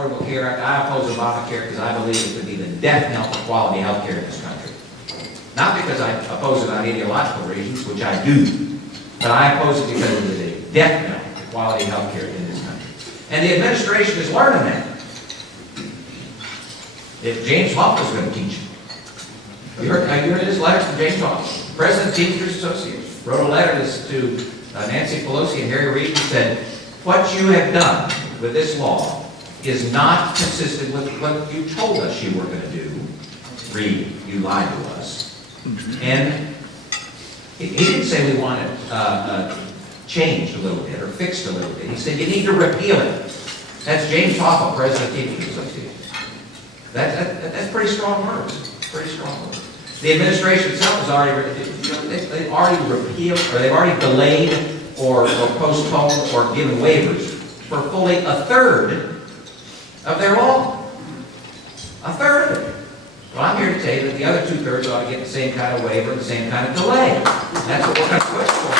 Affordable Care Act. I oppose Obamacare because I believe it to be the death knell for quality health care in this country. Not because I oppose it on ideological reasons, which I do, but I oppose it because it is a death knell for quality health care in this country. And the administration is learning that. If James Hoffa is going to teach it. You heard this letter from James Hoffa, President of Teamsters Association, wrote a letter to Nancy Pelosi and Harry Reid and said, what you have done with this law is not consistent with what you told us you were going to do. Reid, you lied to us. And he didn't say we want it changed a little bit or fixed a little bit. He said you need to repeal it. That's James Hoffa, President of Teamsters Association. That's pretty strong words. Pretty strong words. The administration itself has already, they've already repealed, or they've already delayed or postponed or given waivers for fully a third of their law. A third of it. Well, I'm here to tell you that the other two-thirds ought to get the same kind of waiver and the same kind of delay. That's what we're going to push for.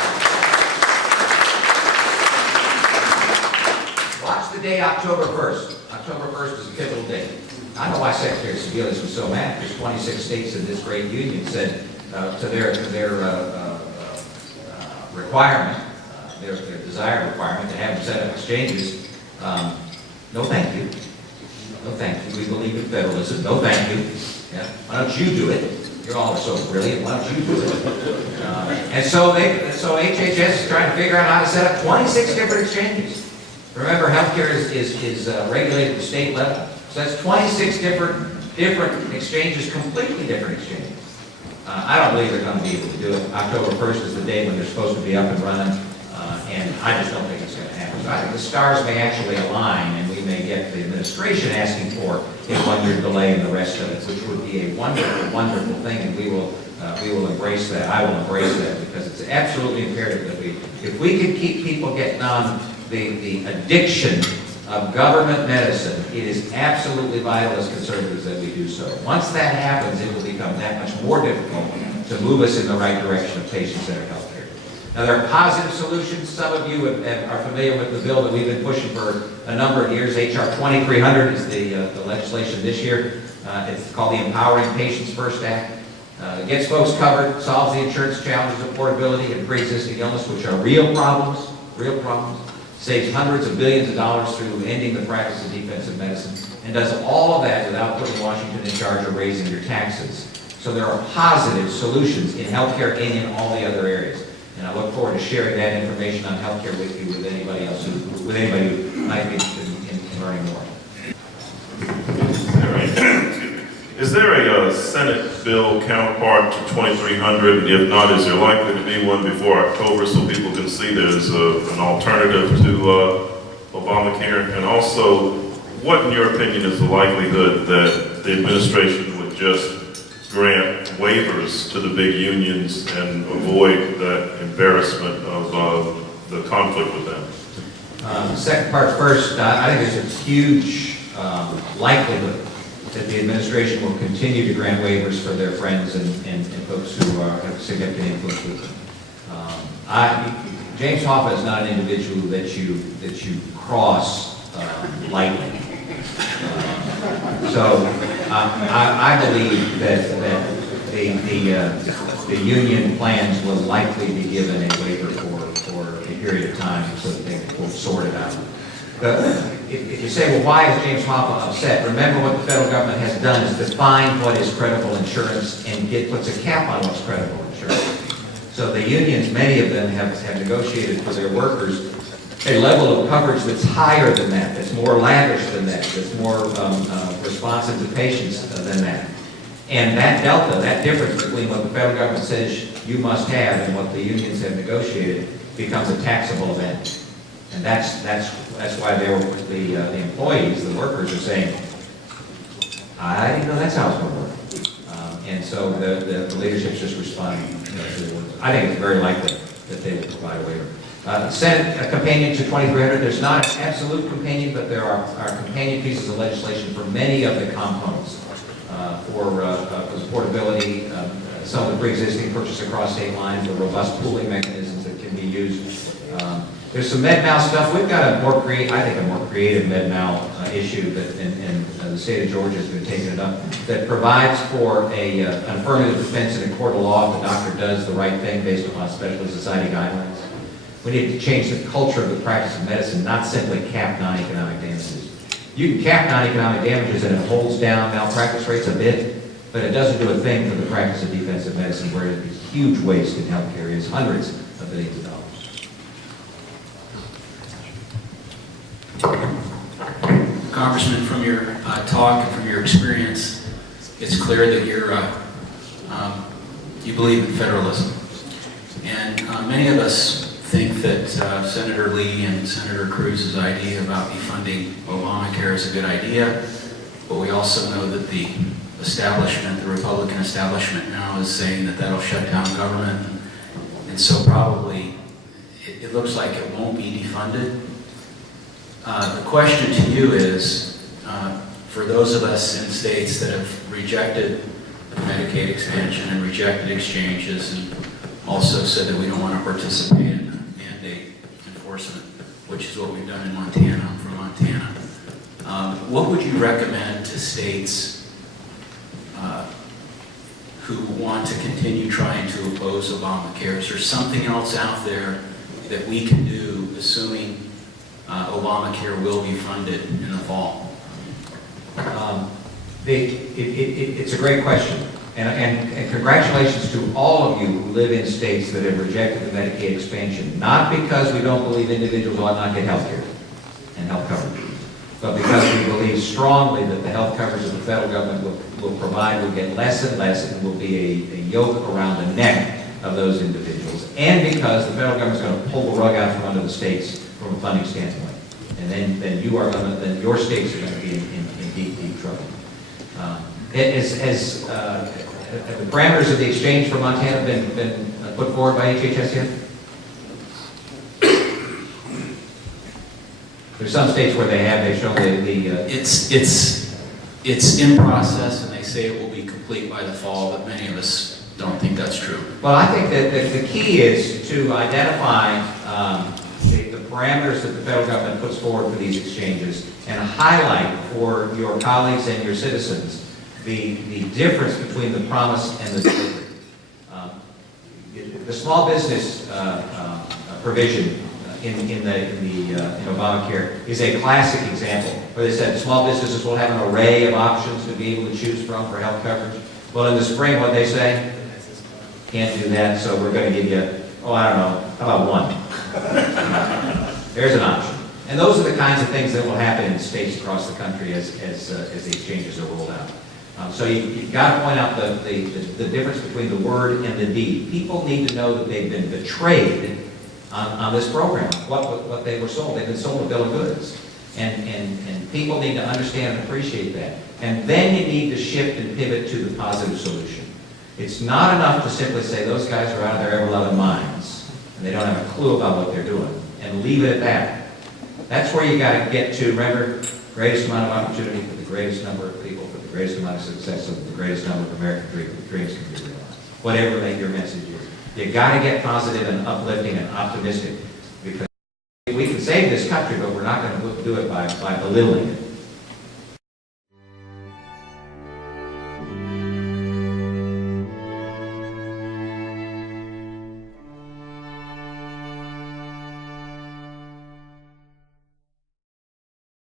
Watch the day October 1st. October 1st is a pivotal day. I know why Secretary Sebelius was so mad. There's 26 states in this great union said to their requirement, their desired requirement to have them set up exchanges, no thank you. No thank you. We believe in federalism. No thank you. Yeah. Why don't you do it? You're all so brilliant. Why don't you do it? And so HHS is trying to figure out how to set up 26 different exchanges. Remember, healthcare is regulated at the state level. So that's 26 different exchanges, completely different exchanges. I don't believe they're going to be able to do it. October 1st is the day when they're supposed to be up and running, and I just don't think it's going to happen. So I think the stars may actually align, and we may get the administration asking for a 1-year delay in the rest of it, which would be a wonderful, wonderful thing, and we will embrace that. I will embrace that because it's absolutely imperative that if we can keep people getting on the addiction of government medicine, it is absolutely vital as conservatives that we do so. Once that happens, it will become that much more difficult to move us in the right direction of patient-centered health care. Now, there are positive solutions. Some of you are familiar with the bill that we've been pushing for a number of years. H.R. 2300 is the legislation this year. It's called the Empowering Patients First Act. It gets folks covered, solves the insurance challenges of portability and pre-existing illness, which are real problems, saves hundreds of billions of dollars through ending the practice of defensive medicine, and does all of that without putting Washington in charge of raising your taxes. So there are positive solutions in healthcare and in all the other areas. And I look forward to sharing that information on healthcare with you, with anybody else, with anybody who might be interested in learning more. Is there a Senate bill counterpart to 2300? If not, is there likely to be one before October so people can see there's an alternative to Obamacare? And also, what in your opinion is the likelihood that the administration would just grant waivers to the big unions and avoid that embarrassment of the conflict with them? The second part first, I think there's a huge likelihood that the administration will continue to grant waivers for their friends and folks who have significant influence with them. James Hoffa is not an individual that you cross lightly. So I believe that the union plans will likely be given a waiver for a period of time so that they can sort it out. If you say, well, why is James Hoffa upset? Remember what the federal government has done is define what is credible insurance and puts a cap on what's credible insurance. So the unions, many of them, have negotiated for their workers a level of coverage that's higher than that, that's more lavish than that, that's more responsive to patients than that. And that delta, that difference between what the federal government says you must have and what the unions have negotiated becomes a taxable event. And that's why the employees, the workers, are saying, I didn't know that's how it's going to work. And so the leadership's just responding to the words. I think it's very likely that they will provide a waiver. Senate companion to 2300, there's not an absolute companion, but there are companion pieces of legislation for many of the components. For portability, some of the pre-existing purchase across state lines, the robust pooling mechanisms that can be used. There's some med-mal stuff. We've got a more creative med-mal issue that, and the state of Georgia has been taking it up, that provides for an affirmative defense in a court of law if the doctor does the right thing based upon specialty society guidelines. We need to change the culture of the practice of medicine, not simply cap non-economic damages. You can cap non-economic damages and it holds down malpractice rates a bit, but it doesn't do a thing for the practice of defensive medicine, where it's a huge waste in healthcare is hundreds of billions of dollars. Congressman, from your talk and from your experience, it's clear that you believe in federalism. And many of us think that Senator Lee and Senator Cruz's idea about defunding Obamacare is a good idea, but we also know that the establishment, the Republican establishment now is saying that that'll shut down government. And so probably it looks like it won't be defunded. The question to you is, for those of us in states that have rejected Medicaid expansion and rejected exchanges and also said that we don't want to participate in mandate enforcement, which is what we've done in Montana, I'm from Montana, what would you recommend to states who want to continue trying to oppose Obamacare? Is there something else out there that we can do, assuming Obamacare will be funded in the fall? It's a great question. And congratulations to all of you who live in states that have rejected the Medicaid expansion, not because we don't believe individuals ought not get health care and health coverage, but because we believe strongly that the health coverage that the federal government will provide will get less and less and will be a yoke around the neck of those individuals, and because the federal government is going to pull the rug out from under the states from a funding standpoint. And then your states are going to be in deep trouble. Have the parameters of the exchange for Montana been put forward by HHS yet? There's some states where they have. They've shown It's in process, and they say it will be complete by the fall, but many of us don't think that's true. Well, I think that the key is to identify the parameters that the federal government puts forward for these exchanges and highlight for your colleagues and your citizens the difference between the promise and the delivery. The small business provision in Obamacare is a classic example where they said small businesses will have an array of options to be able to choose from for health coverage. Well, in the spring, what they say? Can't do that, so we're going to give you, I don't know, how about one? There's an option. And those are the kinds of things that will happen in states across the country as the exchanges are rolled out. So you've got to point out the difference between the word and the deed. People need to know that they've been betrayed on this program, what they were sold. They've been sold a bill of goods. And people need to understand and appreciate that. And then you need to shift and pivot to the positive solution. It's not enough to simply say those guys are out of their ever-loving minds and they don't have a clue about what they're doing, and leave it at that. That's where you got to get to. Remember, greatest amount of opportunity for the greatest number of people, for the greatest amount of success, so that the greatest number of American dreams can be realized. Whatever your message is, you got to get positive and uplifting and optimistic, because we can save this country, but we're not going to do it by belittling it.